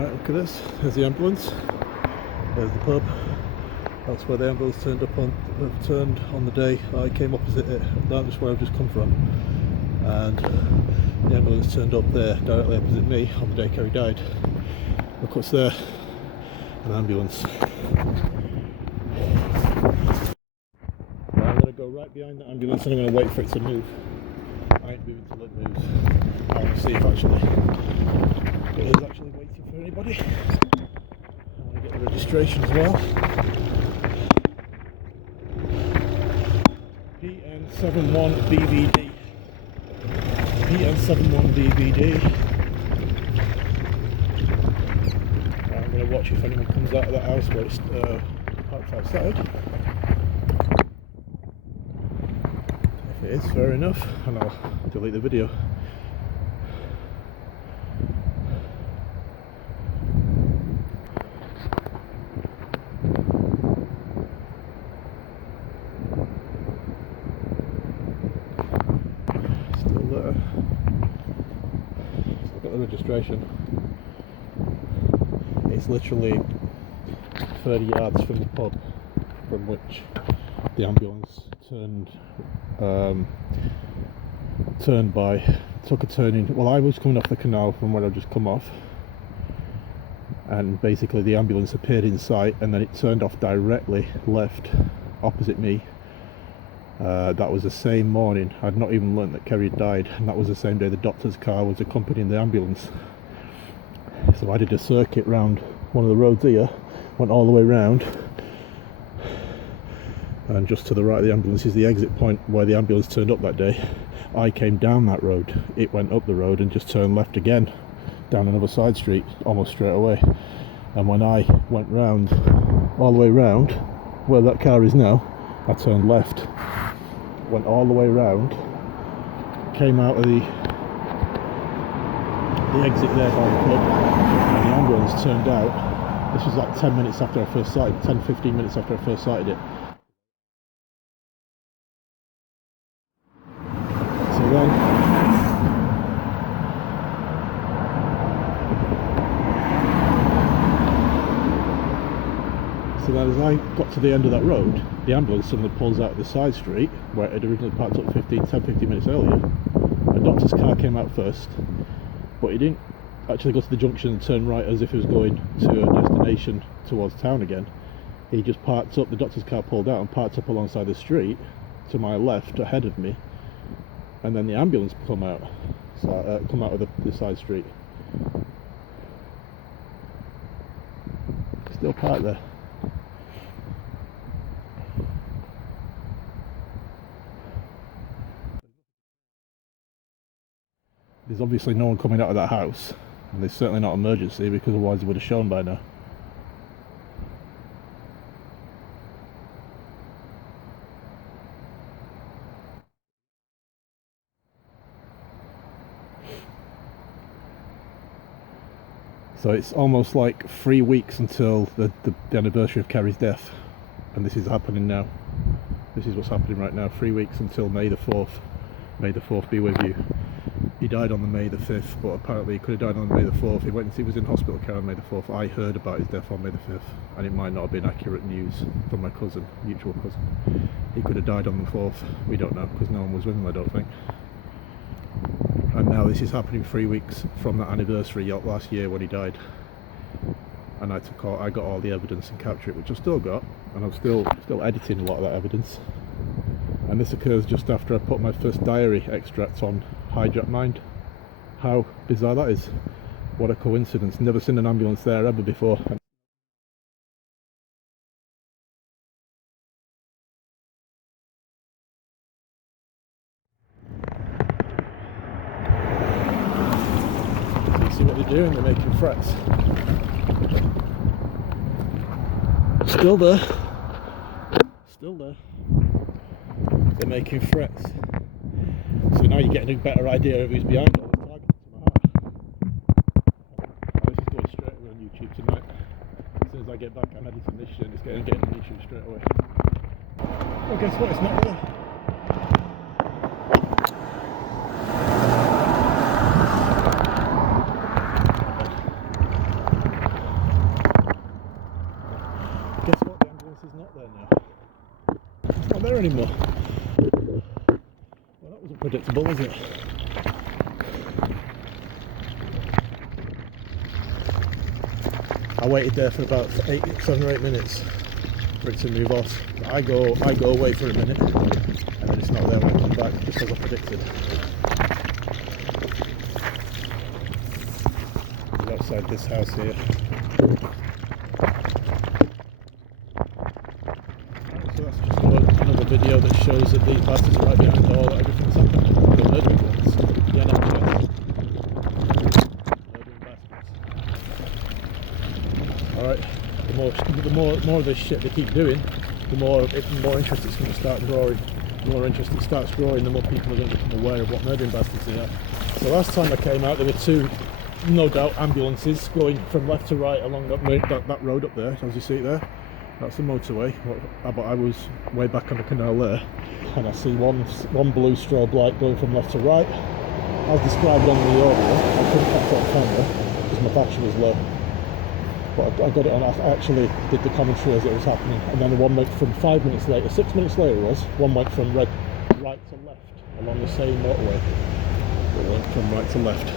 Right, look at this. There's the ambulance. There's the pub. That's where the ambulance turned on the day I came opposite it. That's just where I've just come from. And the ambulance turned up there directly opposite me on the day Kerry died. Look what's there. An ambulance. Right, I'm going to go right behind the ambulance and I'm going to wait for it to move. I ain't moving till it moves. I want to see if actually it is actually waiting for anybody. I want to get the registration as well. PN71BVD. PN71BVD. I'm going to watch if anyone comes out of that house where it's parked outside. If it is, fair enough, and I'll delete the video. Still there. Still got the registration. It's literally 30 yards from the pub from which the ambulance took a turning. Well, I was coming off the canal from where I've just come off, and basically the ambulance appeared in sight and then it turned off directly left opposite me. That was the same morning. I'd not even learnt that Kerry had died, and that was the same day the doctor's car was accompanying the ambulance. So I did a circuit round one of the roads here, went all the way round, and just to the right of the ambulance is the exit point where the ambulance turned up that day. I came down that road, it went up the road and just turned left again down another side street almost straight away. And when I went round, all the way round where that car is now, I turned left, went all the way round, came out of the exit there by the pub, and the ambulance turned out. This was like 10 minutes after I first sighted, 10-15 minutes after I first sighted it. So then as I got to the end of that road, the ambulance suddenly pulls out of the side street where it had originally parked up 10-15 minutes earlier. A doctor's car came out first, but he didn't actually go to the junction and turn right as if he was going to a destination towards town again. He just parked up, the doctor's car pulled out and parked up alongside the street to my left ahead of me, and then the ambulance come out of the side street. Still parked there. There's obviously no one coming out of that house, and there's certainly not emergency, because otherwise it would have shown by now. So it's almost like 3 weeks until the anniversary of Kerry's death, and this is happening now. This is what's happening right now. 3 weeks until May the 4th. May the 4th be with you. He died on the May the 5th, but apparently he could have died on May the 4th. He was in hospital care on May the 4th. I heard about his death on May the 5th, and it might not have been accurate news from my cousin, mutual cousin. He could have died on the 4th. We don't know, because no one was with him, I don't think. And now this is happening 3 weeks from that anniversary last year when he died. And I got all the evidence and captured it, which I've still got, and I'm still editing a lot of that evidence. And this occurs just after I put my first diary extract on Hijack Mind. How bizarre that is. What a coincidence. Never seen an ambulance there ever before. So you see what they're doing? They're making frets. Still there. Still there. They're making frets. So now you're getting a better idea of who's behind all the targets to my heart. This is going straight away on YouTube tonight. As soon as I get back, I'm editing this shit, it's getting on YouTube straight away. Well, guess what? It's not there. anymore. Well, that wasn't predictable, was it? I waited there for about 7 or 8 minutes for it to move off. I go away for a minute, and then it's not there when I come back, just as I predicted. It's outside this house here. So that's just another video that shows that these bastards are right behind all that everything's happened. The murdering ones, the NHS. Murdering bastards. Alright, the more of this shit they keep doing, the more interest it's going to start growing. The more interest it starts growing, the more people are going to become aware of what murdering bastards they are. So last time I came out, there were 2, no doubt, ambulances going from left to right along that road up there, as you see it there. That's the motorway, but I was way back on the canal there, and I see one blue strobe light going from left to right. As described on the audio, I couldn't catch it on camera because my battery was low. But I got it on, I actually did the commentary as it was happening, and then one went from 5 minutes later, 6 minutes later it was, one went from right to left along the same motorway. It went from right to left.